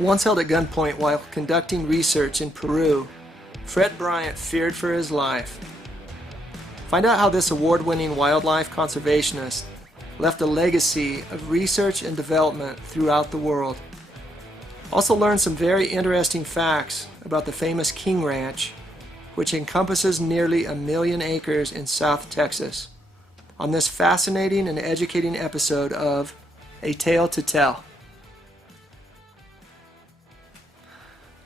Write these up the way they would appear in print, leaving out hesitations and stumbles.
Once held at gunpoint while conducting research in Peru, Fred Bryant feared for his life. Find out how this award-winning wildlife conservationist left a legacy of research and development throughout the world. Also learn some very interesting facts about the famous King Ranch, which encompasses nearly 1 million acres in South Texas, on this fascinating and educating episode of A Tale to Tell.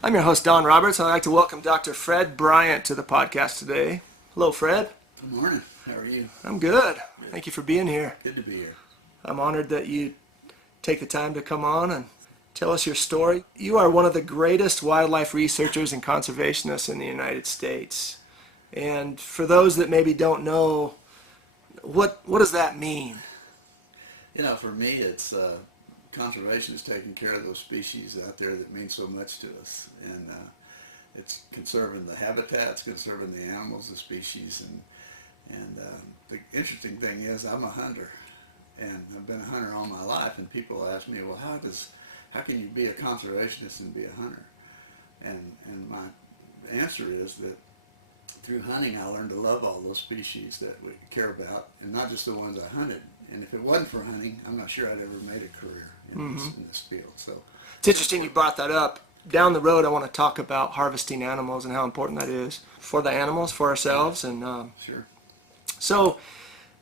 I'm your host, Don Roberts, and I'd like to welcome Dr. Fred Bryant to the podcast today. Hello, Fred. Good morning. How are you? I'm good. Thank you for being here. Good to be here. I'm honored that you take the time to come on and tell us your story. You are one of the greatest wildlife researchers and conservationists in the United States. And for those that maybe don't know, what does that mean? You know, for me, it's conservation is taking care of those species out there that mean so much to us. And it's conserving the habitats, conserving the animals, the species. And the interesting thing is I'm a hunter. And I've been a hunter all my life. And people ask me, well, how can you be a conservationist and be a hunter? And my answer is that through hunting, I learned to love all those species that we care about, and not just the ones I hunted. And if it wasn't for hunting, I'm not sure I'd ever made a career in this field. So it's interesting you brought that up. Down the road, I want to talk about harvesting animals and how important that is for the animals, for ourselves. And sure. So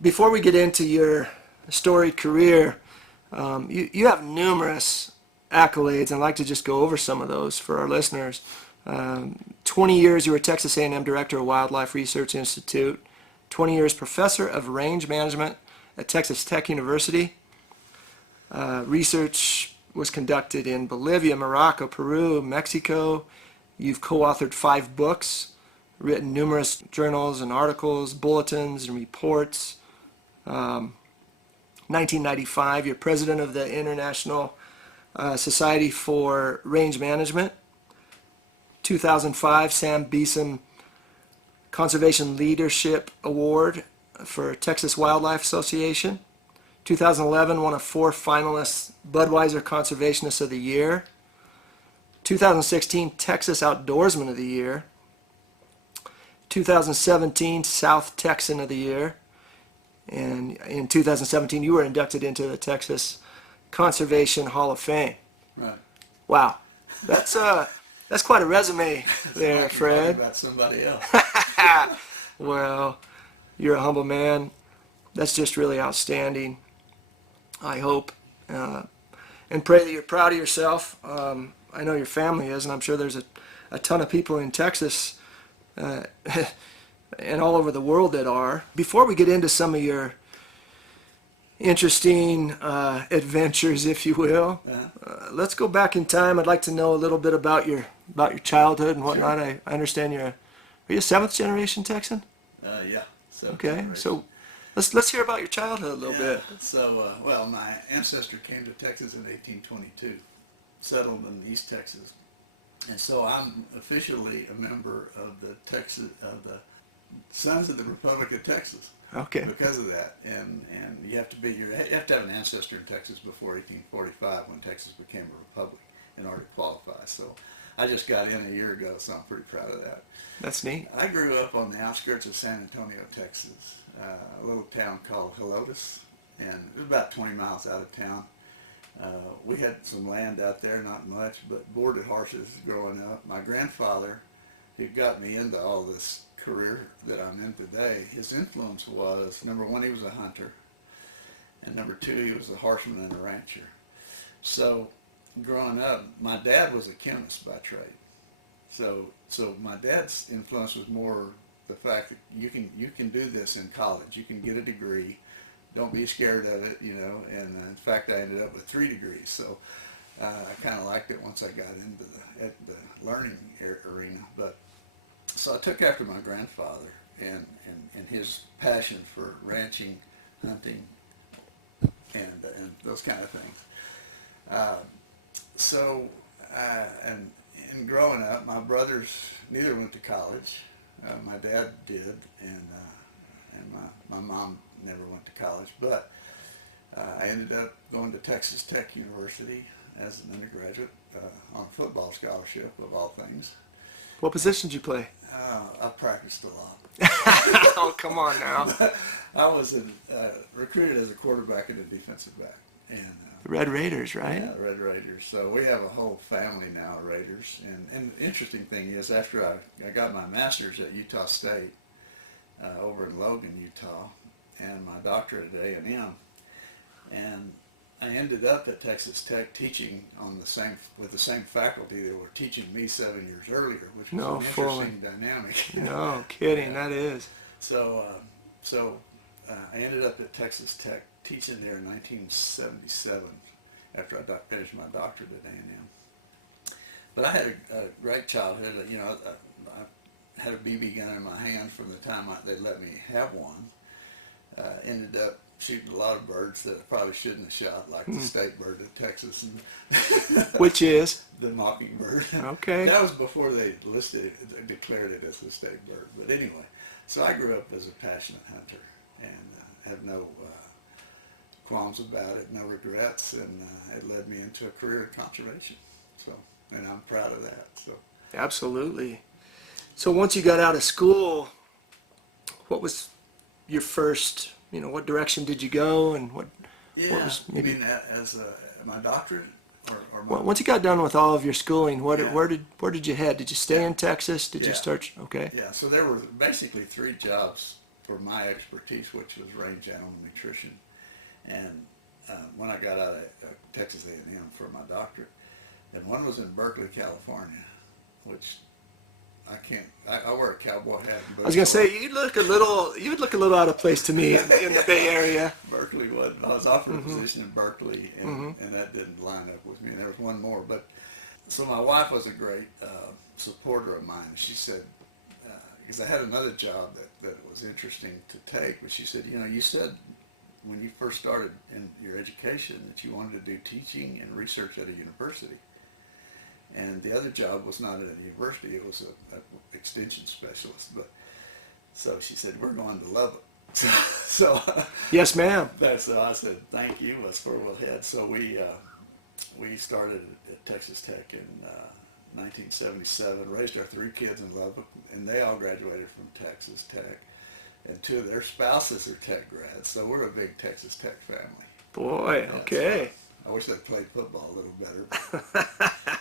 before we get into your storied career, you have numerous accolades, and I'd like to just go over some of those for our listeners. 20 years you were Texas A&M Director of Wildlife Research Institute, 20 years Professor of Range Management at Texas Tech University. Research was conducted in Bolivia, Morocco, Peru, Mexico. You've co-authored 5 books, written numerous journals and articles, bulletins and reports. 1995, you're president of the International Society for Range Management. 2005, Sam Beeson Conservation Leadership Award for Texas Wildlife Association. 2011, one of 4 finalists, Budweiser Conservationist of the Year. 2016, Texas Outdoorsman of the Year. 2017, South Texan of the Year. And in 2017, you were inducted into the Texas Conservation Hall of Fame. Right. Wow. That's quite a resume there, Like Fred. about somebody else. Well, you're a humble man. That's just really outstanding. I hope and pray that you're proud of yourself. I know your family is, and I'm sure there's a ton of people in Texas and all over the world that are. Before we get into some of your interesting adventures, if you will, let's go back in time. I'd like to know a little bit about your childhood and whatnot. Sure. I understand are you a 7th generation Texan? Yeah. Okay, generation. so let's hear about your childhood a little bit. So, well, my ancestor came to Texas in 1822, settled in East Texas, and so I'm officially a member of the Sons of the Republic of Texas. Okay. Because of that, and you have to have an ancestor in Texas before 1845 when Texas became a republic in order to qualify. So I just got in a year ago, so I'm pretty proud of that. That's neat. I grew up on the outskirts of San Antonio, Texas, a little town called Helotes, and it was about 20 miles out of town. We had some land out there, not much, but boarded horses growing up. My grandfather, who got me into all this career that I'm in today, his influence was, number one, he was a hunter, and number 2, he was a horseman and a rancher. So growing up, my dad was a chemist by trade. So my dad's influence was more the fact that you can do this in college. You can get a degree. Don't be scared of it, And in fact, I ended up with 3 degrees. So I kind of liked it once I got into the learning arena. But so I took after my grandfather and his passion for ranching, hunting, and those kind of things. And growing up, my brothers neither went to college. My dad did, and my mom never went to college. But I ended up going to Texas Tech University as an undergraduate on a football scholarship, of all things. What position did you play? I practiced a lot. Oh, come on now. I was recruited as a quarterback and a defensive back. And The Red Raiders, right? yeah, the Red Raiders. So we have a whole family now of Raiders. And the interesting thing is, after I got my master's at Utah State over in Logan, Utah, and my doctorate at A&M, and I ended up at Texas Tech teaching with the same faculty that were teaching me 7 years earlier, which was an interesting dynamic. No kidding, that is. So I ended up at Texas Tech teaching there in 1977 after I finished my doctorate at A&M. But I had a great childhood. You know, I had a BB gun in my hand from the time they let me have one. Ended up shooting a lot of birds that I probably shouldn't have shot, like the state bird of Texas. Which is? The mockingbird. Okay. That was before they declared it as the state bird. But anyway, so I grew up as a passionate hunter and have no qualms about it, no regrets, and it led me into a career in conservation. So, and I'm proud of that. So. Absolutely. So once you got out of school, what was your first, what direction did you go, and what was maybe? You mean as my doctorate, or Well, once you got done with all of your schooling, where did you head? Did you stay in Texas? Did you start? Okay. Yeah, so there were basically 3 jobs for my expertise, which was range animal nutrition. And when I got out of Texas A&M for my doctorate, and one was in Berkeley, California, which I wear a cowboy hat. I was gonna say you would look a little out of place to me in the Bay Area. Berkeley wasn't. I was offered a position in Berkeley, and that didn't line up with me. And there was one more, but so my wife was a great supporter of mine. She said, because I had another job that was interesting to take, but she said, you said when you first started in your education that you wanted to do teaching and research at a university. And the other job was not at a university, it was an extension specialist. But so she said, we're going to love it. So Yes, ma'am. So I said, thank you, let's forward ahead. So we started at Texas Tech in 1977, raised our 3 kids in Lubbock, and they all graduated from Texas Tech. And 2 of their spouses are Tech grads, so we're a big Texas Tech family. Boy, okay. So I wish they'd played football a little better.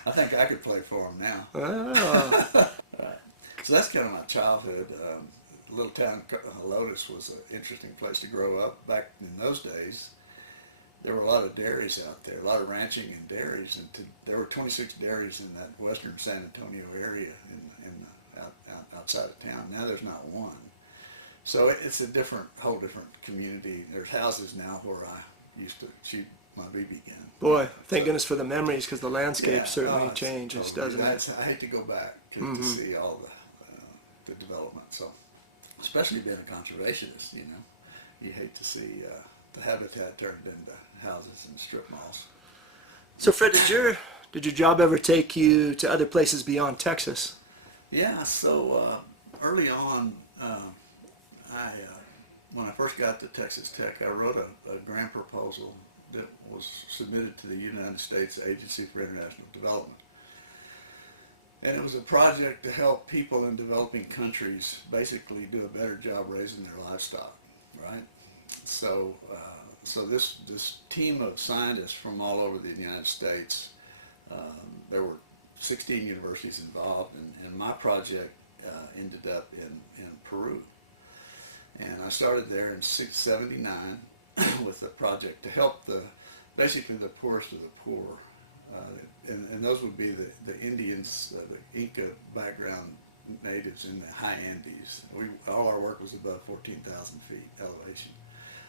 I think I could play for them now. Oh. So that's kind of my childhood. A little town, Helotes, was an interesting place to grow up. Back in those days, there were a lot of dairies out there, a lot of ranching and dairies, and there were 26 dairies in that western San Antonio area outside of town. Now there's not one. So it's a whole different community. There's houses now where I used to shoot my BB gun. Boy, thank goodness for the memories, because the landscape certainly changes, doesn't it? I hate to go back to see all the development. So, especially being a conservationist, you hate to see the habitat turned into houses and strip malls. So, Fred, did your job ever take you to other places beyond Texas? Yeah. So early on, when I first got to Texas Tech, I wrote a grant proposal that was submitted to the United States Agency for International Development. And it was a project to help people in developing countries basically do a better job raising their livestock, right? So this team of scientists from all over the United States, there were 16 universities involved, and my project ended up in Peru. And I started there in 1979 with a project to help basically the poorest of the poor. And those would be the Indians, the Inca background natives in the high Andes. All our work was above 14,000 feet elevation.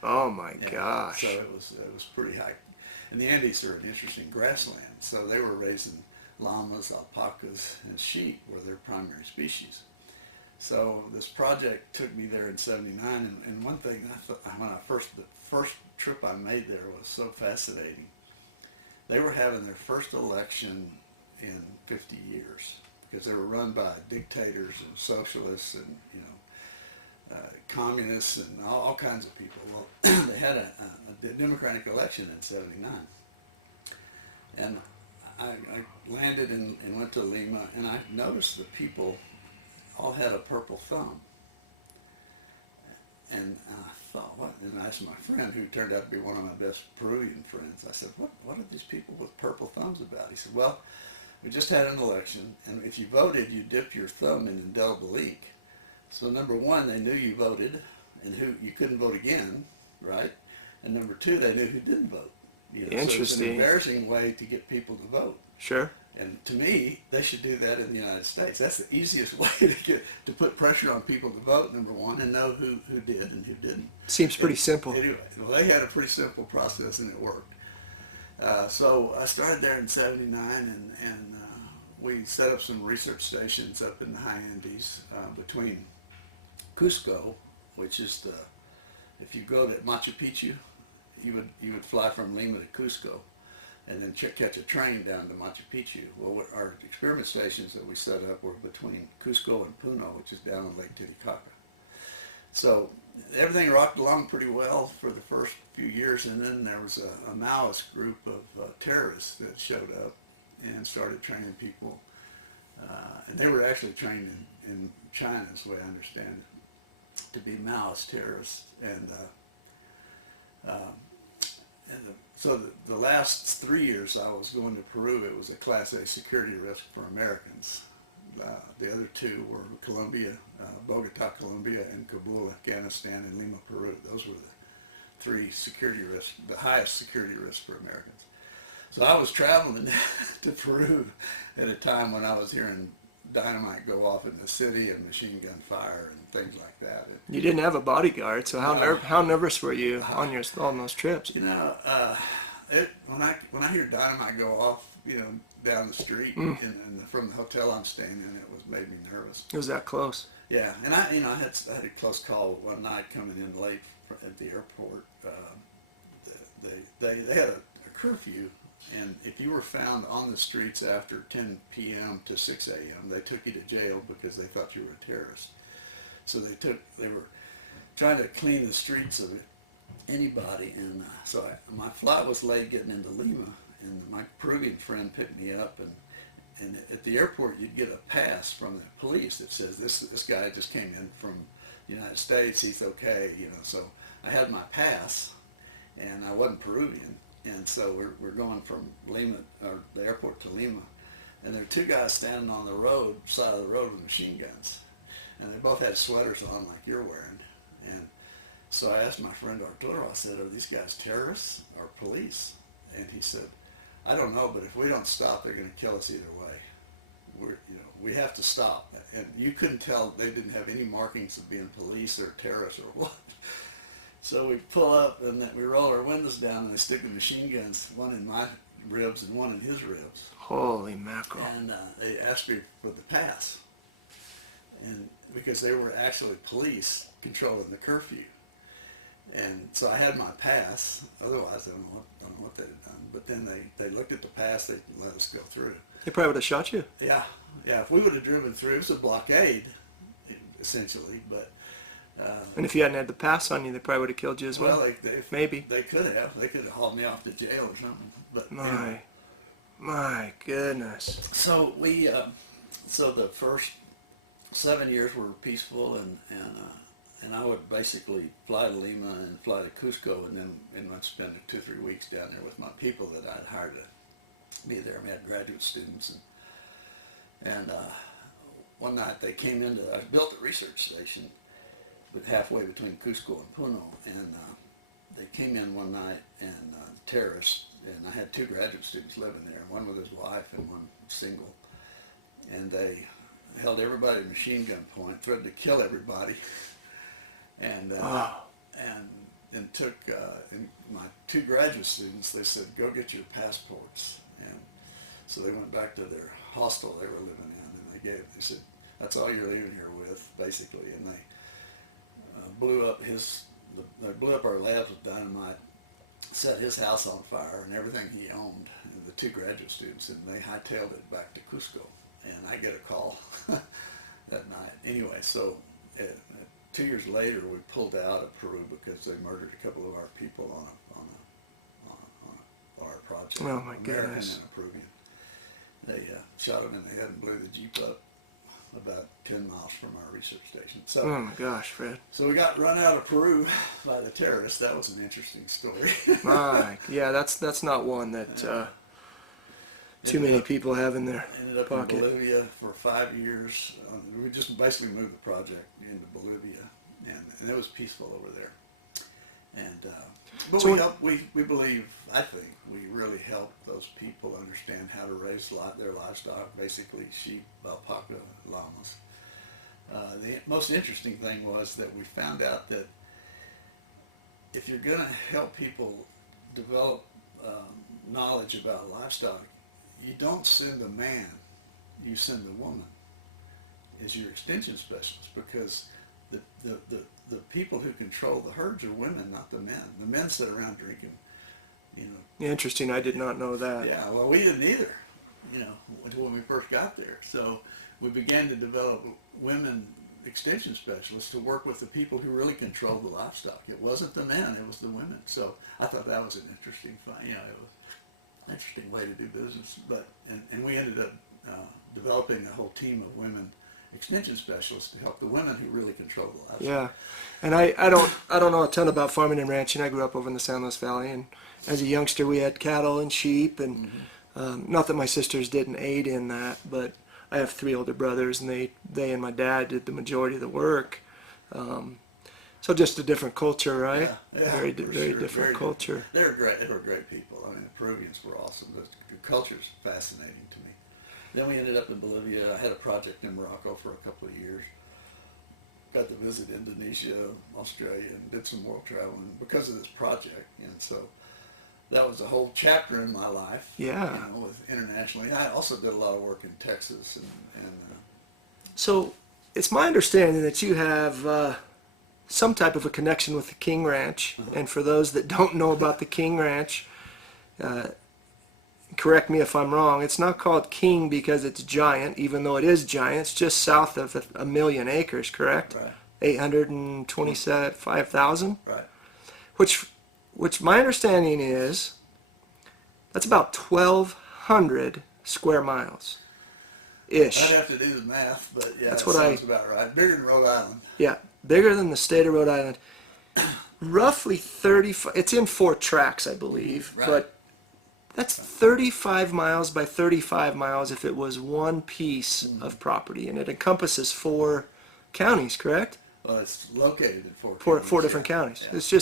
Oh my gosh. So it was pretty high. And the Andes are an interesting grassland. So they were raising llamas, alpacas, and sheep were their primary species. So this project took me there in 79, and one thing I thought, the first trip I made there was so fascinating. They were having their first election in 50 years, because they were run by dictators and socialists and communists and all kinds of people. Well, they had a democratic election in 79, and I landed and went to Lima, and I noticed the people all had a purple thumb. And I thought, what? And I asked my friend, who turned out to be one of my best Peruvian friends, I said, what are these people with purple thumbs about? He said, well, we just had an election, and if you voted, you dipped your thumb in indelible ink. So number one, they knew you voted, and who you couldn't vote again, right? And number two, they knew who didn't vote. You know, Interesting. So it's an embarrassing way to get people to vote. Sure. And to me, they should do that in the United States. That's the easiest way to put pressure on people to vote, number one, and know who did and who didn't. Seems pretty simple. Anyway, well, they had a pretty simple process, and it worked. So I started there in '79, and we set up some research stations up in the high Andes between Cusco, which is if you go to Machu Picchu, you would fly from Lima to Cusco, and then catch a train down to Machu Picchu. Well, our experiment stations that we set up were between Cusco and Puno, which is down on Lake Titicaca. So everything rocked along pretty well for the first few years, and then there was a Maoist group of terrorists that showed up and started training people. And they were actually trained in China, is the way I understand it, to be Maoist terrorists. So the last 3 years I was going to Peru, it was a Class A security risk for Americans. The other two were Colombia, Bogota, Colombia, and Kabul, Afghanistan, and Lima, Peru. Those were the three security risks, the highest security risks for Americans. So I was traveling to Peru at a time when I was hearing dynamite go off in the city and machine gun fire and things like that. You didn't have a bodyguard, so how nervous were you on those trips? You know, when I hear dynamite go off, you know, down the street from the hotel I'm staying in, it made me nervous. It was that close. Yeah, and I had a close call one night coming in late at the airport. They had a curfew, and if you were found on the streets after 10 p.m. to 6 a.m., they took you to jail because they thought you were a terrorist. So they were trying to clean the streets of anybody, and so my flight was late getting into Lima, and my Peruvian friend picked me up, and at the airport you'd get a pass from the police that says this guy just came in from the United States, he's okay, you know. So I had my pass, and I wasn't Peruvian, and so we're going from Lima, or the airport, to Lima, and there are two guys standing on the side of the road with machine guns, and they both had sweaters on like you're wearing. And so I asked my friend Arturo, I said, are these guys terrorists or police? And he said, I don't know, but if we don't stop, they're going to kill us either way. We have to stop. And you couldn't tell, they didn't have any markings of being police or terrorists or what. So we pull up, and then we roll our windows down, and they stick the machine guns, one in my ribs and one in his ribs. Holy mackerel. And they asked me for the pass, and because they were actually police controlling the curfew. And so I had my pass, otherwise I don't know what they'd have done. But then they looked at the pass, they let us go through. They probably would have shot you. Yeah, if we would have driven through, it was a blockade, essentially, but... and if you hadn't had the pass on you, they probably would have killed you as well. Maybe. They could have hauled me off to jail or something. But my goodness. So so the first 7 years were peaceful, and I would basically fly to Lima and fly to Cusco, and I'd spend 2 or 3 weeks down there with my people that I'd hired to be there. We had graduate students, and one night they came I built a research station halfway between Cusco and Puno, and they came in one night, and terrorists, and I had 2 graduate students living there, one with his wife and one single, and they held everybody at machine gun point, threatened to kill everybody, and took and my 2 graduate students. They said, go get your passports, and so they went back to their hostel they were living in, and they said, that's all you're leaving here with, basically. And they blew up our labs with dynamite, set his house on fire and everything he owned, and the 2 graduate students, and they hightailed it back to Cusco. And I get a call that night. Anyway, so 2 years later, we pulled out of Peru because they murdered a couple of our people on our project. Oh my American goodness. and a Peruvian. They shot him in the head and blew the Jeep up about 10 miles from our research station. So, oh my gosh, Fred. so we got run out of Peru by the terrorists. That was an interesting story. Yeah, that's not one that too many people have in their Ended up pocket. in Bolivia for 5 years. We just basically moved the project into Bolivia, and it was peaceful over there. And but So we believe, I think, we really helped those people understand how to raise their livestock, basically sheep, alpaca, llamas. The most interesting thing was that we found out that if you're going to help people develop knowledge about livestock, you don't send a man, you send a woman as your extension specialist, because the people who control the herds are women, not the men. The men sit around drinking, you know. Interesting. I did not know that. Yeah, well, we didn't either, you know, when we first got there. So we began to develop women extension specialists to work with the people who really control the livestock. It wasn't the men, it was the women. So I thought that was an interesting, you know, it was an interesting way to do business. But and we ended up developing a whole team of women extension specialists to help the women who really control the livestock. Yeah, and I don't know a ton about farming and ranching. I grew up over in the San Luis Valley, and as a youngster we had cattle and sheep, and not that my sisters didn't aid in that, but I have 3 older brothers, and they and my dad did the majority of the work. So just a different culture, right? Yeah, very sure. different culture. They were great. They were great people. I mean, the Peruvians were awesome. The culture's fascinating to me. Then we ended up in Bolivia. I had a project in Morocco for a couple of years. Got to visit Indonesia, Australia, and did some world traveling because of this project. And so that was a whole chapter in my life. Yeah. You know, with internationally. I also did a lot of work in Texas and So it's my understanding that you have some type of a connection with the King Ranch. And for those that don't know about the King Ranch, correct me if I'm wrong, it's not called King because it's giant, even though it is giant. It's just south of 1 million acres, correct? Right. 825,000? Right. Which my understanding is that's about 1,200 square miles. Ish. I'd have to do the math, but yeah, That's that what sounds about right. Bigger than Rhode Island. Yeah, bigger than the state of Rhode Island. Roughly 35, it's in 4 tracks, I believe, Right. but that's 35 miles by 35 miles if it was one piece of property, and it encompasses 4 counties, correct? Well, it's located in 4 Four counties, different yeah. counties. Yeah.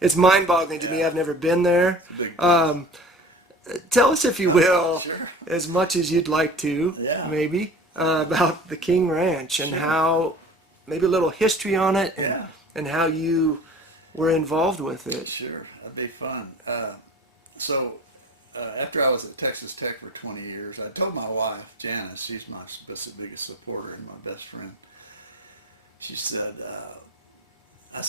It's mind-boggling to me. Yeah. I've never been there. It's a big place. Tell us, if you will, Sure. as much as you'd like to, Yeah. maybe, about the King Ranch and how, maybe a little history on it, and, Yeah. and how you were involved with it. Sure, that'd be fun. After I was at Texas Tech for 20 years, I told my wife, Janice, she's my biggest supporter and my best friend. She said, I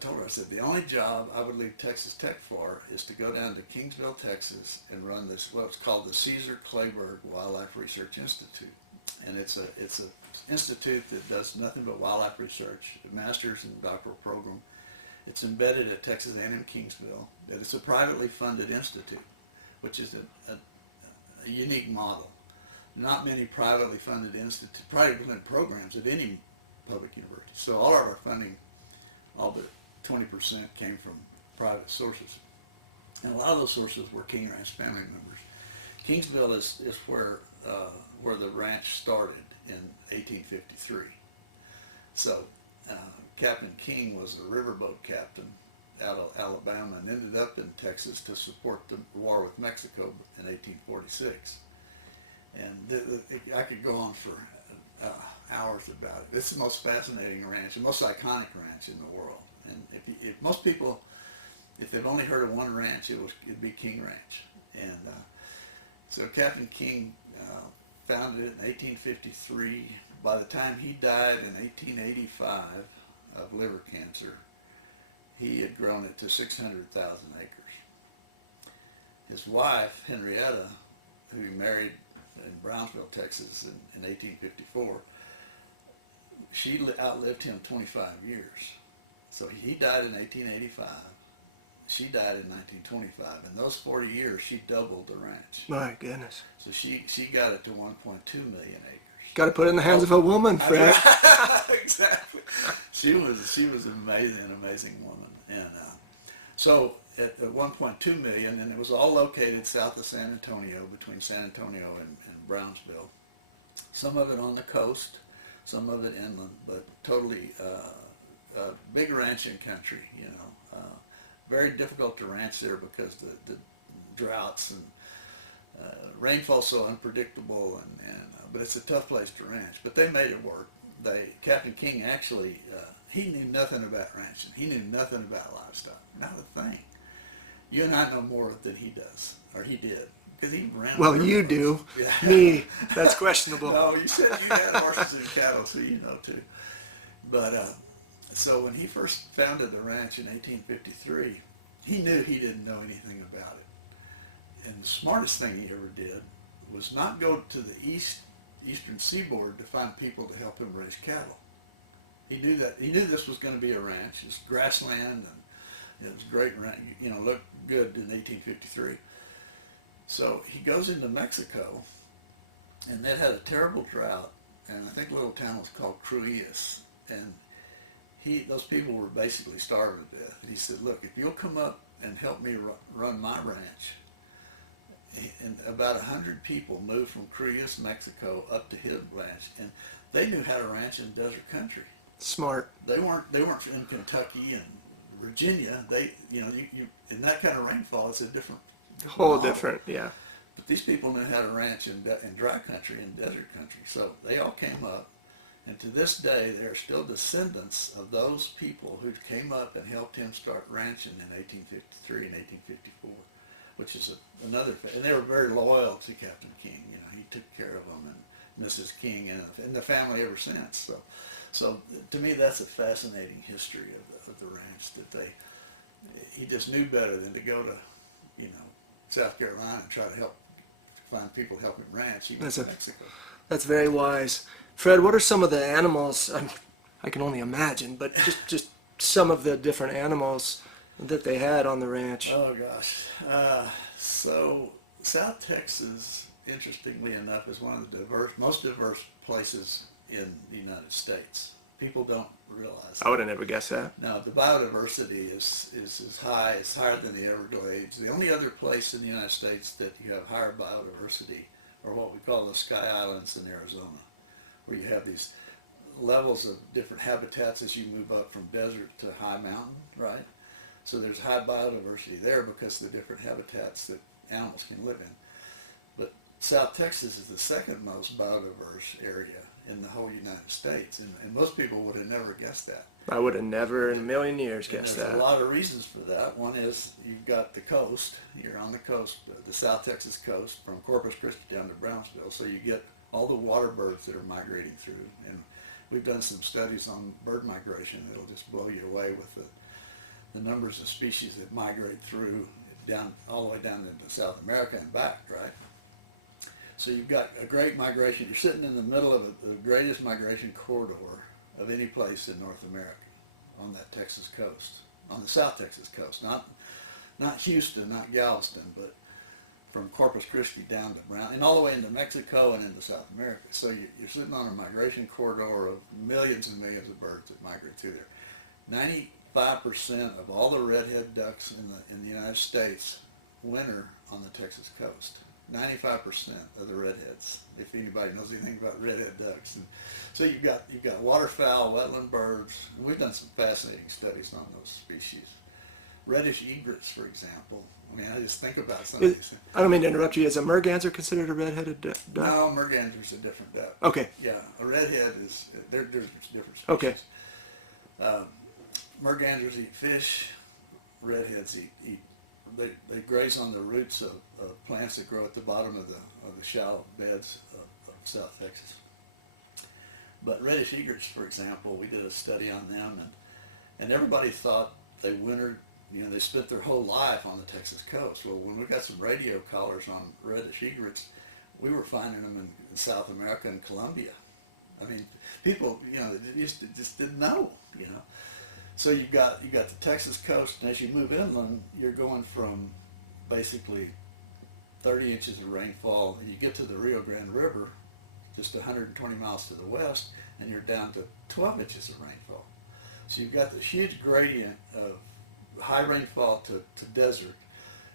told her, the only job I would leave Texas Tech for is to go down to Kingsville, Texas, and run what's called the Caesar Clayburgh Wildlife Research Institute. And it's a institute that does nothing but wildlife research, a master's and doctoral program. It's embedded at Texas A&M Kingsville. And it's a privately funded institute, which is a unique model. Not many privately funded programs at any public university. So all of our funding, all but 20%, came from private sources. And a lot of those sources were King Ranch family members. Kingsville is where the ranch started in 1853. So Captain King was a riverboat captain out of Alabama and ended up in Texas to support the war with Mexico in 1846. And I could go on for hours about it. It's the most fascinating ranch, the most iconic ranch in the world. And if most people, if they've only heard of one ranch, it'd be King Ranch. And so Captain King founded it in 1853. By the time he died in 1885 of liver cancer, he had grown it to 600,000 acres. His wife, Henrietta, who he married in Brownsville, Texas in 1854, she outlived him 25 years. So he died in 1885. she died in 1925. In those 40 years, she doubled the ranch. My goodness. So she got it to 1.2 million acres. Got to put it in the hands of a woman, Fred. Exactly. She was an amazing woman, and so at 1.2 million, and it was all located south of San Antonio, between San Antonio and Brownsville. Some of it on the coast, some of it inland, but totally big ranching country. Very difficult to ranch there because the droughts and rainfall's so unpredictable, but it's a tough place to ranch. But they made it work. Captain King actually, he knew nothing about ranching. He knew nothing about livestock. Not a thing. You and I know more than he does, or he did, because he ran. Well, you do. Yeah. Me, that's questionable. No, you said you had horses and cattle, so you know too. But so when he first founded the ranch in 1853, he knew he didn't know anything about it. And the smartest thing he ever did was not go to the eastern seaboard to find people to help him raise cattle. He knew that. He knew this was going to be a ranch. It's grassland, and it was great ranch. Looked good in 1853. So he goes into Mexico, and that had a terrible drought, and I think the little town was called Cruillas, and those people were basically starving to death. And he said, look, if you'll come up and help me run my ranch, and about 100 people moved from Cruillas, Mexico, up to his ranch, and they knew how to ranch in desert country. Smart. They weren't in Kentucky and Virginia. In that kind of rainfall, it's a different whole model. Different, yeah. But these people knew how to ranch in dry country and desert country, so they all came up. And to this day, there are still descendants of those people who came up and helped him start ranching in 1853 and 1854, which is another. And they were very loyal to Captain King. He took care of them and Mrs. King and the family ever since. So to me, that's a fascinating history of the ranch. That he just knew better than to go to, South Carolina and try to find people to help him ranch. He went to Mexico. That's very wise. Fred, what are some of the animals, I can only imagine, but just some of the different animals that they had on the ranch? Oh, gosh. So South Texas, interestingly enough, is one of the most diverse places in the United States. People don't realize that. I would have never guessed that. Now, the biodiversity is as high, it's higher than the Everglades. The only other place in the United States that you have higher biodiversity are what we call the Sky Islands in Arizona, where you have these levels of different habitats as you move up from desert to high mountain, right? So there's high biodiversity there because of the different habitats that animals can live in. But South Texas is the second most biodiverse area in the whole United States, and most people would have never guessed that. I would have never in a million years guessed that. There's a lot of reasons for that. One is you've got the coast. You're on the coast, the South Texas coast, from Corpus Christi down to Brownsville. So you get all the water birds that are migrating through. And we've done some studies on bird migration that'll just blow you away with the numbers of species that migrate through down all the way down into South America and back, right? So you've got a great migration. You're sitting in the middle of the greatest migration corridor of any place in North America on that Texas coast, on the South Texas coast, not Houston, not Galveston, but from Corpus Christi down to Brown, and all the way into Mexico and into South America. So you're sitting on a migration corridor of millions and millions of birds that migrate through there. 95% of all the redhead ducks in the United States winter on the Texas coast. 95% of the redheads, if anybody knows anything about redhead ducks. And so you've got waterfowl, wetland birds. We've done some fascinating studies on those species. Reddish egrets, for example. I just think about some of these things. I don't mean to interrupt you. Is a merganser considered a redheaded duck? No, merganser's a different duck. Okay. Yeah, a redhead is, there's different species. Okay. Mergansers eat fish. Redheads eat they graze on the roots of plants that grow at the bottom of the shallow beds of South Texas. But reddish egrets, for example, we did a study on them, and everybody thought they wintered, they spent their whole life on the Texas coast. Well, when we got some radio collars on reddish egrets, we were finding them in South America and Colombia. I mean, people, they just didn't know, So you got the Texas coast, and as you move inland, you're going from basically 30 inches of rainfall, and you get to the Rio Grande River, just 120 miles to the west, and you're down to 12 inches of rainfall. So you've got this huge gradient of high rainfall to desert,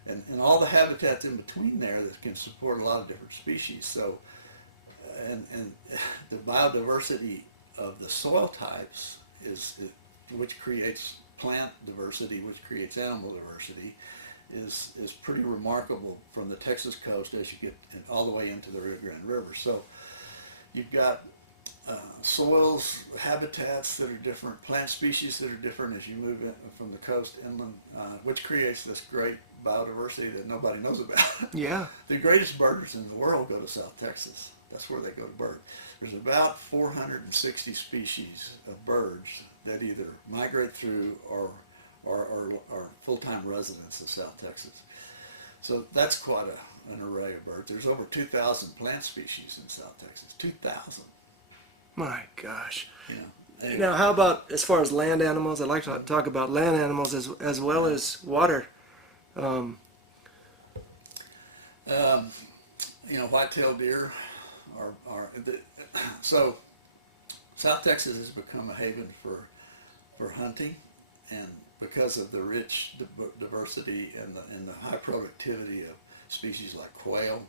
and all the habitats in between there that can support a lot of different species. So, and the biodiversity of the soil types which creates plant diversity, which creates animal diversity, is pretty remarkable from the Texas coast as you get all the way into the Rio Grande River. So you've got soils, habitats that are different, plant species that are different as you move in from the coast inland, which creates this great biodiversity that nobody knows about. Yeah. The greatest birders in the world go to South Texas. That's where they go to bird. There's about 460 species of birds that either migrate through or are full-time residents of South Texas. So that's quite an array of birds. There's over 2,000 plant species in South Texas. 2,000. My gosh. Yeah. Anyway. Now, how about as far as land animals? I'd like to talk about land animals as well as water. White-tailed deer so South Texas has become a haven for hunting, and because of the rich diversity and the high productivity of species like quail,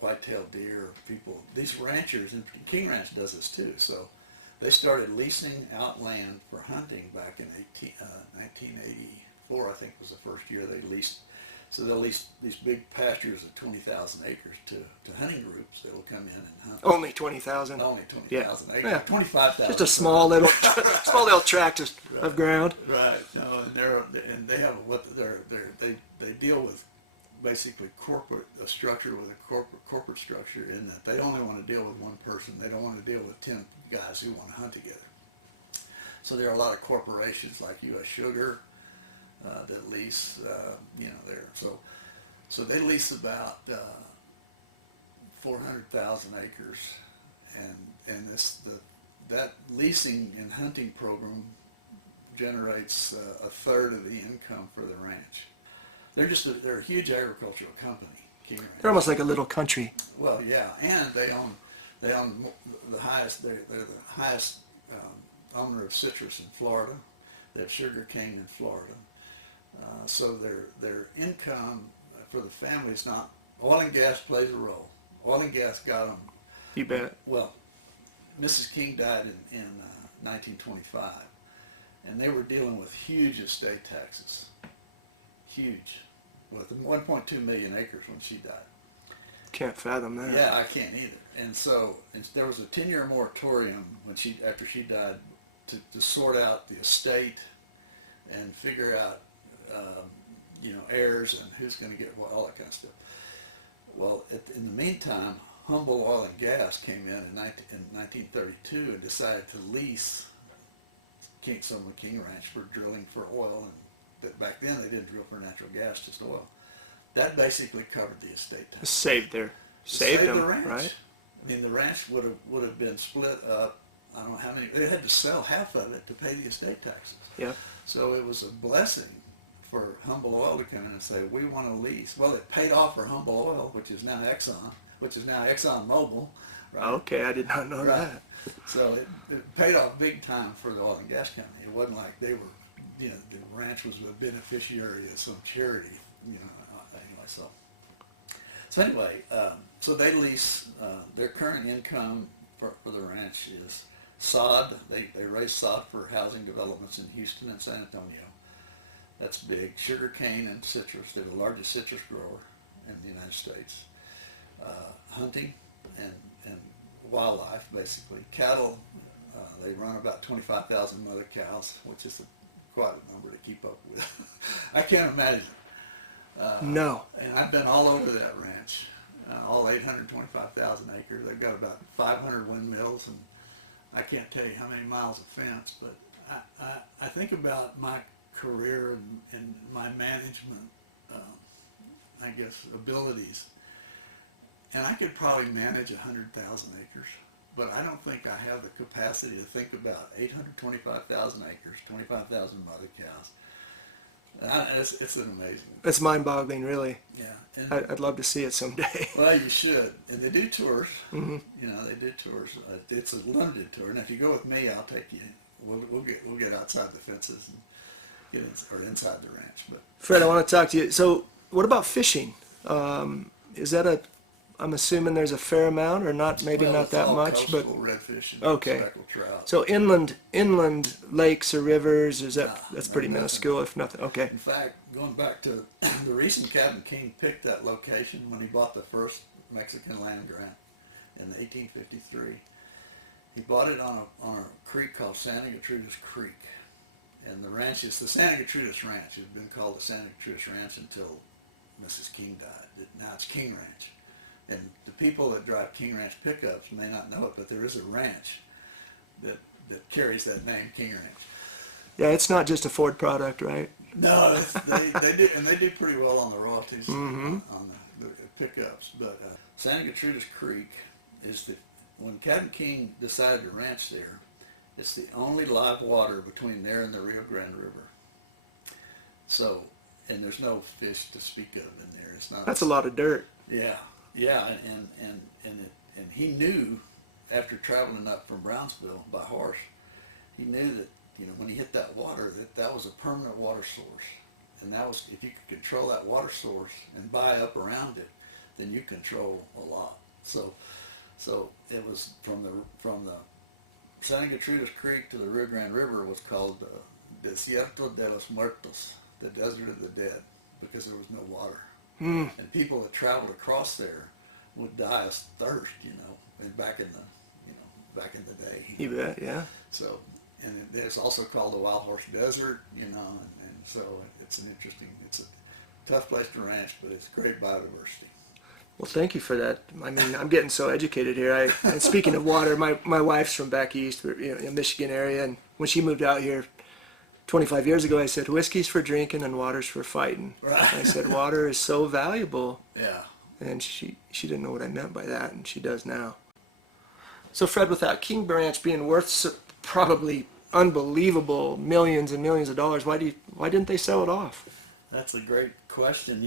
white-tailed deer, these ranchers, and King Ranch does this too, so they started leasing out land for hunting back in 1984, I think was the first year they leased. So they'll lease these big pastures of 20,000 acres to hunting groups that'll come in and hunt. Only 20,000. Only 20,000 acres. Yeah. 25,000. Just a small little tract of ground. Right. No, and they have they deal with basically a structure with a corporate structure, in that they only want to deal with one person. They don't want to deal with 10 guys who want to hunt together. So there are a lot of corporations like U.S. Sugar that lease, there. So they lease about 400,000 acres, and that leasing and hunting program generates a third of the income for the ranch. They're a huge agricultural company. King Ranch. They're almost like a little country. Well, yeah, and they own the highest. They're the highest owner of citrus in Florida. They have sugar cane in Florida. So their income for the family is not. Oil and gas plays a role. Oil and gas got them. You bet. Well, Mrs. King died in 1925, and they were dealing with huge estate taxes. Huge, with 1.2 million acres when she died. Can't fathom that. Yeah, I can't either. And so there was a 10-year moratorium after she died to sort out the estate and figure out heirs and who's going to get what, all that kind of stuff. Well, in the meantime, Humble Oil and Gas came in 1932 and decided to lease some of the King Ranch for drilling for oil, and back then they didn't drill for natural gas, just oil. That basically covered the estate tax. Saved them, the ranch. Right? I mean, the ranch would have been split up. I don't know how many. They had to sell half of it to pay the estate taxes. Yeah. So it was a blessing for Humble Oil to come in and say, we want to lease. Well, it paid off for Humble Oil, which is now Exxon Mobil. Right? Okay, I did not know that. So it paid off big time for the oil and gas company. It wasn't like they were, the ranch was a beneficiary of some charity, anyway. So anyway, so they lease, their current income for the ranch is sod. They raise sod for housing developments in Houston and San Antonio. That's big. Sugar cane and citrus. They're the largest citrus grower in the United States. Hunting and wildlife, basically. Cattle, they run about 25,000 mother cows, which is quite a number to keep up with. I can't imagine. No. And I've been all over that ranch, all 825,000 acres. They've got about 500 windmills, and I can't tell you how many miles of fence, but I think about my career and my management, abilities, and I could probably manage 100,000 acres, but I don't think I have the capacity to think about 825,000 acres, 25,000 mother cows. It's an amazing. It's mind-boggling, really. Yeah. And, I'd love to see it someday. well, you should. And they do tours. Mm-hmm. You know, they do tours. It's a limited tour. And if you go with me, I'll take you. We'll get outside the fences and get or inside the ranch. But Fred, I want to talk to you. So, what about fishing? Is that I'm assuming there's a fair amount, or not? Maybe well, not that all much, but redfish and okay. speckled trout. So inland lakes or rivers, that's pretty nothing. minuscule, if nothing. Okay. In fact, going back to the reason Captain King picked that location when he bought the first Mexican land grant in 1853, he bought it on a creek called Santa Gertrudis Creek. And the ranch is the Santa Gertrudis Ranch. It had been called the Santa Gertrudis Ranch until Mrs. King died. Now it's King Ranch. And the people that drive King Ranch pickups may not know it, but there is a ranch that carries that name, King Ranch. Yeah, it's not just a Ford product, right? No, they do, and they do pretty well on the royalties on the pickups. But Santa Gertrudis Creek is when Captain King decided to ranch there, it's the only live water between there and the Rio Grande River. So, and there's no fish to speak of in there. It's not. That's a lot of dirt. Yeah, and he knew after traveling up from Brownsville by horse, he knew that when he hit that water that was a permanent water source, and that was if you could control that water source and buy up around it, then you control a lot. So it was from the Santa Gertrudis Creek to the Rio Grande River was called the Desierto de los Muertos, the desert of the dead, because there was no water. And people that traveled across there would die of thirst, and back in the day. You bet, yeah. So, and it's also called the Wild Horse Desert, and so it's a tough place to ranch, but it's great biodiversity. Well, thank you for that. I mean, I'm getting so educated here. And speaking of water, my wife's from back east, in the Michigan area, and when she moved out here 25 years ago, I said, whiskey's for drinking and water's for fighting. Right. I said, water is so valuable. Yeah. And she didn't know what I meant by that, and she does now. So, Fred, without King Ranch being worth probably unbelievable millions and millions of dollars, why didn't they sell it off? That's a great question.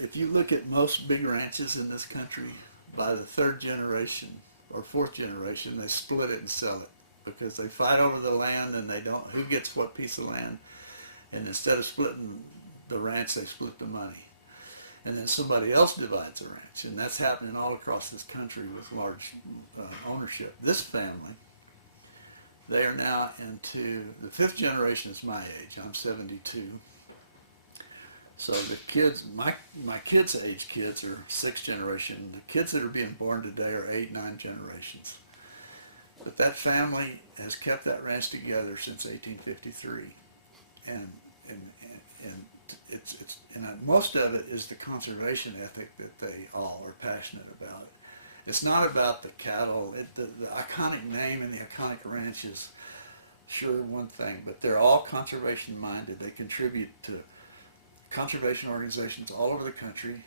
If you look at most big ranches in this country, by the third generation or fourth generation, they split it and sell it because they fight over the land and who gets what piece of land. And instead of splitting the ranch, they split the money. And then somebody else divides the ranch. And that's happening all across this country with large ownership. This family, they are now into, the fifth generation is my age. I'm 72. So the kids, my kids' age kids are sixth generation. The kids that are being born today are 8, 9 generations. But that family has kept that ranch together since 1853, and most of it is the conservation ethic that they all are passionate about. It's not about the cattle. The iconic name and the iconic ranch is sure one thing, but they're all conservation minded. They contribute to conservation organizations all over the country,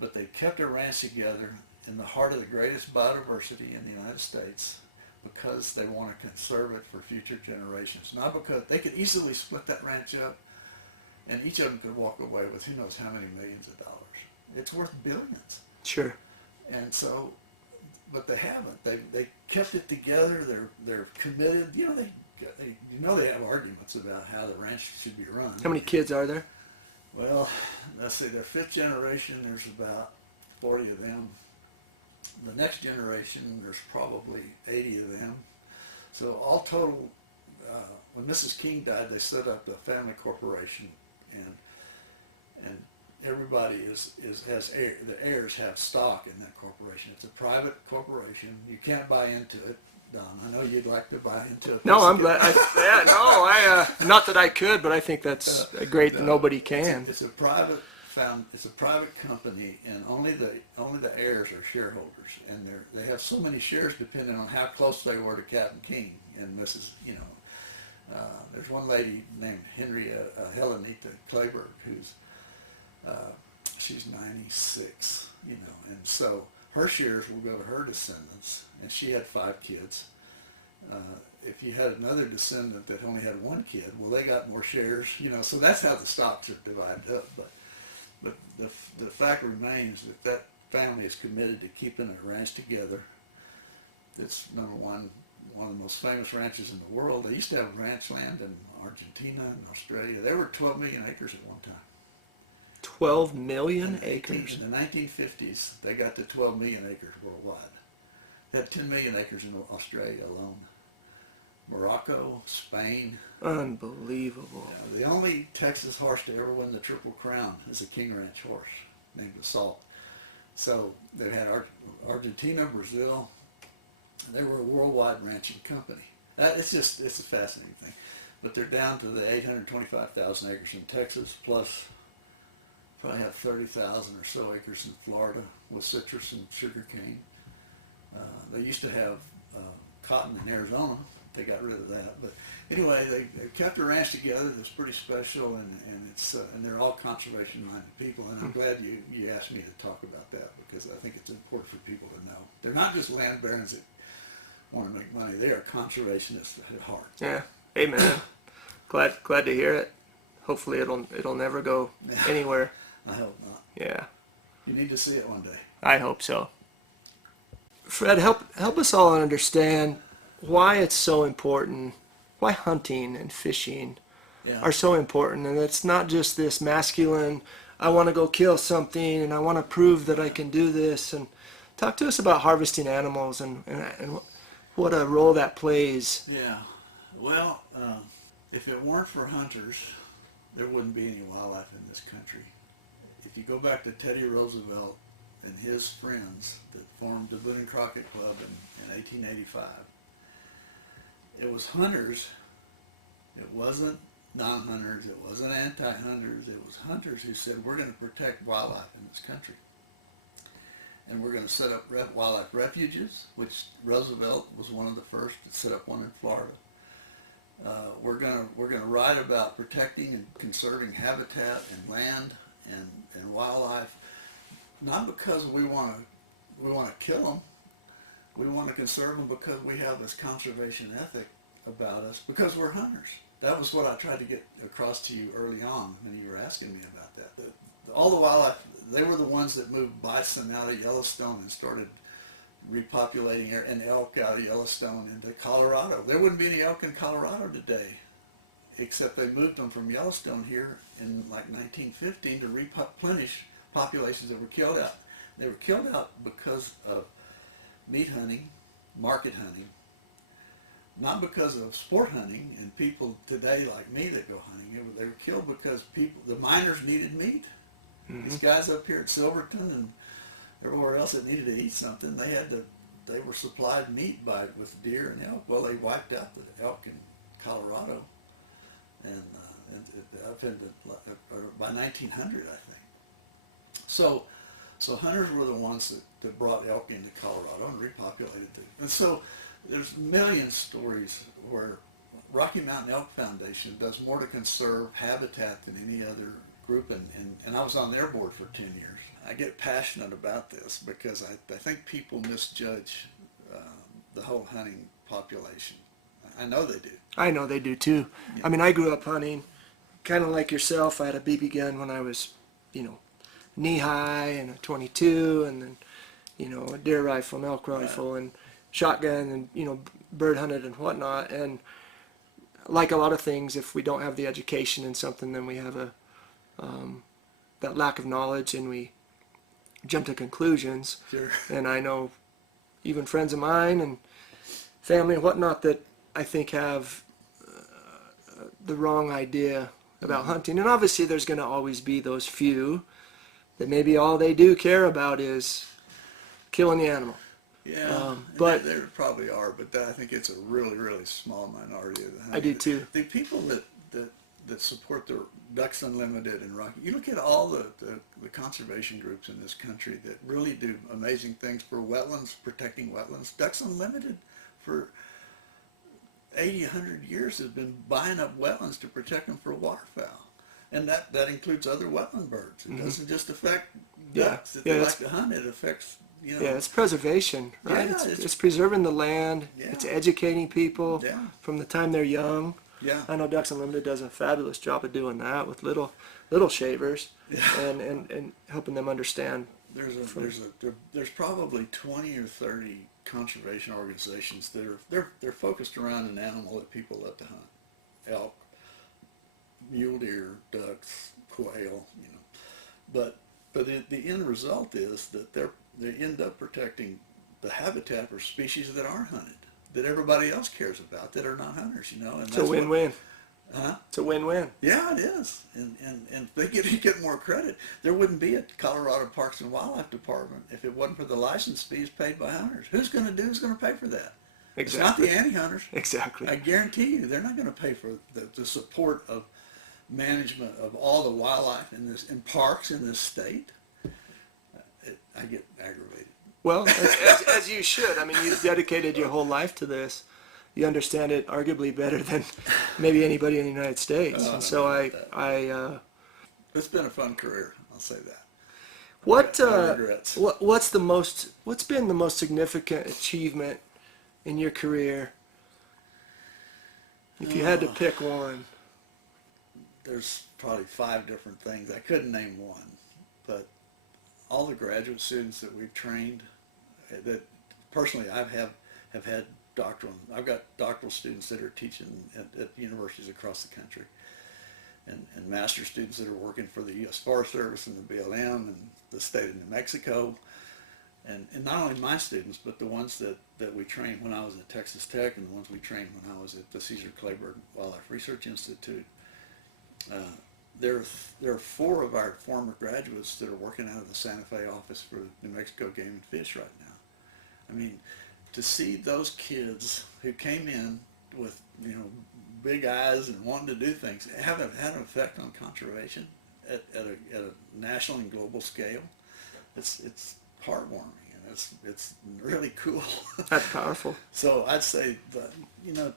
but they kept their ranch together in the heart of the greatest biodiversity in the United States because they want to conserve it for future generations. Not because they could easily split that ranch up and each of them could walk away with who knows how many millions of dollars. It's worth billions. Sure. And so, but they haven't. They kept it together. They're committed. They have arguments about how the ranch should be run. How many kids are there? Well, let's see, their fifth generation, there's about 40 of them. The next generation, there's probably 80 of them. So all total, when Mrs. King died, they set up a family corporation, and everybody the heirs have stock in that corporation. It's a private corporation. You can't buy into it. Don, I know you'd like to buy into it. No, I'm glad. Not that I could, but I think that's great that nobody can. It's a private company, and only the heirs are shareholders, and they have so many shares depending on how close they were to Captain King and Mrs. There's one lady named Helenita Clayburg who's she's 96, and so her shares will go to her descendants, and she had 5 kids. If you had another descendant that only had 1 kid, well, they got more shares, so that's how the stocks are divided up. But the fact remains that that family is committed to keeping a ranch together. It's number one of the most famous ranches in the world. They used to have ranch land in Argentina and Australia. There were 12 million acres at one time. 12 million acres? In the 1950s, they got to 12 million acres worldwide. They had 10 million acres in Australia alone. Morocco, Spain. Unbelievable. The only Texas horse to ever win the Triple Crown is a King Ranch horse named Assault. So they had Argentina, Brazil. They were a worldwide ranching company. It's a fascinating thing. But they're down to the 825,000 acres in Texas, plus probably have 30,000 or so acres in Florida with citrus and sugar cane. They used to have cotton in Arizona. They got rid of that. But anyway, they kept the ranch together. It was pretty special, and they're all conservation-minded people. And I'm glad you asked me to talk about that, because I think it's important for people to know. They're not just land barons that want to make money. They are conservationists at heart. Yeah, amen. glad to hear it. Hopefully it'll never go anywhere. I hope not. Yeah. You need to see it one day. I hope so. Fred, help us all understand why it's so important, why hunting and fishing are so important. And it's not just this masculine, I want to go kill something and I want to prove that I can do this. And talk to us about harvesting animals and what a role that plays. Yeah. Well, if it weren't for hunters, there wouldn't be any wildlife in this country. If you go back to Teddy Roosevelt and his friends that formed the Boone and Crockett Club in 1885, it was hunters. It wasn't non-hunters. It wasn't anti-hunters. It was hunters who said, we're going to protect wildlife in this country. And we're going to set up wildlife refuges, which Roosevelt was one of the first to set up one in Florida. We're going to write about protecting and conserving habitat and land and wildlife, not because we want to kill them. We want to conserve them because we have this conservation ethic about us, because we're hunters. That was what I tried to get across to you early on when you were asking me about that. All the wildlife, they were the ones that moved bison out of Yellowstone and started repopulating an elk out of Yellowstone into Colorado. There wouldn't be any elk in Colorado today, except they moved them from Yellowstone here in like 1915 to replenish populations that were killed out. They were killed out because of meat hunting, market hunting, not because of sport hunting and people today like me that go hunting. They were killed because the miners needed meat. Mm-hmm. These guys up here at Silverton and everywhere else that needed to eat something, they were supplied meat with deer and elk. Well, they wiped out the elk in Colorado, and up into by 1900, I think. So hunters were the ones that brought elk into Colorado and repopulated it. And so there's million stories where Rocky Mountain Elk Foundation does more to conserve habitat than any other group, and I was on their board for 10 years. I get passionate about this because I think people misjudge the whole hunting population. I know they do. I know they do too. Yeah. I mean, I grew up hunting, kind of like yourself. I had a BB gun when I was, knee high, and a .22, and then, a deer rifle, an elk rifle, and shotgun, and bird hunted and whatnot. And like a lot of things, if we don't have the education in something, then we have that lack of knowledge, and we jump to conclusions. Sure. And I know even friends of mine and family and whatnot that I think have the wrong idea about hunting. And obviously there's going to always be those few that maybe all they do care about is killing the animal. Yeah, but there probably are, but I think it's a really, really small minority of the hunting. I do too. The people that support the Ducks Unlimited and Rocky, you look at all the conservation groups in this country that really do amazing things for wetlands, protecting wetlands. Ducks Unlimited for 80, 100 years has been buying up wetlands to protect them for waterfowl. And that includes other wetland birds. It doesn't just affect ducks that they like to hunt. It affects you know. Yeah, it's preservation, right? Yeah, it's preserving the land. Yeah. It's educating people Yeah. from the time they're young. Yeah. I know Ducks Unlimited does a fabulous job of doing that with little shavers, and helping them understand. There's probably 20 or 30 conservation organizations that they're focused around an animal that people love to hunt: elk, mule deer, ducks, quail, you know. But the end result is that they end up protecting the habitat for species that aren't hunted, that everybody else cares about, that are not hunters, you know. And It's a win-win. Huh? It's a win-win. Yeah, it is. And if they get more credit, there wouldn't be a Colorado Parks and Wildlife Department if it wasn't for the license fees paid by hunters. Who's going to pay for that? Exactly. It's not the anti-hunters. Exactly. I guarantee you, they're not going to pay for the support of management of all the wildlife in parks in this state. I get aggravated. Well, as you should. I mean, you've dedicated your whole life to this. You understand it arguably better than maybe anybody in the United States. Oh, and so it's been a fun career, I'll say that. What's been the most significant achievement in your career? If you had to pick one. There's probably 5 different things. I couldn't name one, but all the graduate students that we've trained, that personally have had I've got doctoral students that are teaching at universities across the country, and master's students that are working for the U.S. Forest Service and the BLM and the state of New Mexico, and not only my students, but the ones that we trained when I was at Texas Tech and the ones we trained when I was at the Cesar Claiborne Wildlife Research Institute. There are 4 of our former graduates that are working out of the Santa Fe office for New Mexico Game and Fish right now. I mean, to see those kids who came in with, you know, big eyes and wanting to do things have had an effect on conservation at a national and global scale. It's heartwarming, and it's really cool. That's powerful. So I'd say that, you know,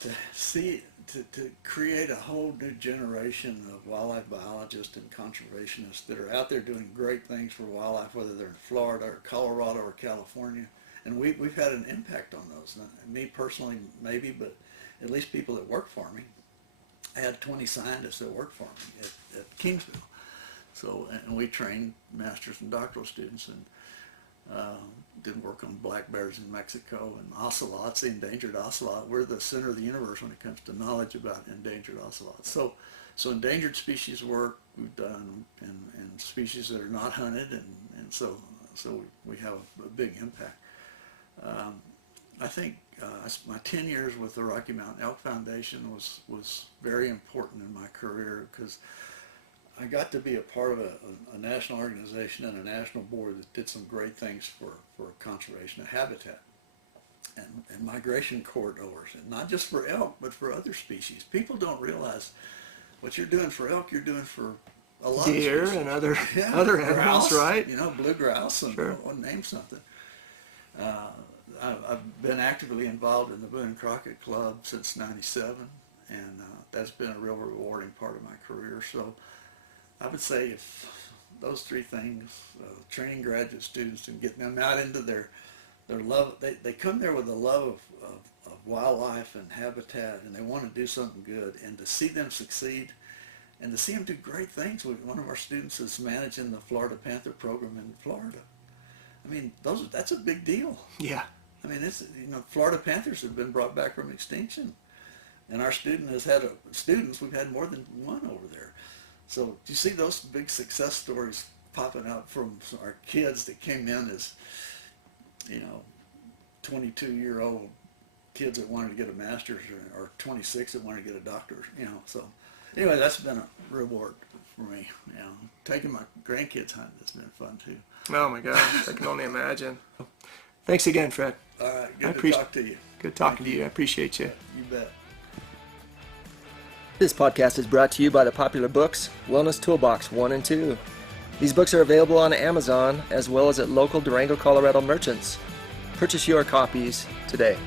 to create a whole new generation of wildlife biologists and conservationists that are out there doing great things for wildlife, whether they're in Florida or Colorado or California. And we've had an impact on those. Me personally, maybe, but at least people that work for me. I had 20 scientists that worked for me at Kingsville. So, and we trained masters and doctoral students, and did work on black bears in Mexico and ocelots, the endangered ocelot. We're the center of the universe when it comes to knowledge about endangered ocelots. So endangered species work we've done, and species that are not hunted, and so we have a big impact. I think my 10 years with the Rocky Mountain Elk Foundation was very important in my career, because I got to be a part of a national organization and a national board that did some great things for conservation of habitat and migration corridors, and not just for elk, but for other species. People don't realize what you're doing for elk, you're doing for a lot deer of species. And other Grouse, animals, right? You know, blue grouse, and sure. I'll name something. I've been actively involved in the Boone and Crockett Club since '97, and that's been a real rewarding part of my career. So I would say if those 3 things, training graduate students and getting them out into their love, they come there with a love of wildlife and habitat, and they want to do something good, and to see them succeed and to see them do great things. One of our students is managing the Florida Panther program in Florida. I mean, that's a big deal. Yeah. I mean, Florida Panthers have been brought back from extinction, and our student has had we've had more than one over there. So you see those big success stories popping out from our kids that came in as, 22-year-old kids that wanted to get a master's, or 26 that wanted to get a doctorate, So anyway, that's been a reward for me. Taking my grandkids hunting has been fun too. Oh my gosh, I can only imagine. Thanks again, Fred. All right, good to talk to you. Good talking to you. I appreciate you. You bet. This podcast is brought to you by the popular books Wellness Toolbox 1 and 2. These books are available on Amazon as well as at local Durango, Colorado merchants. Purchase your copies today.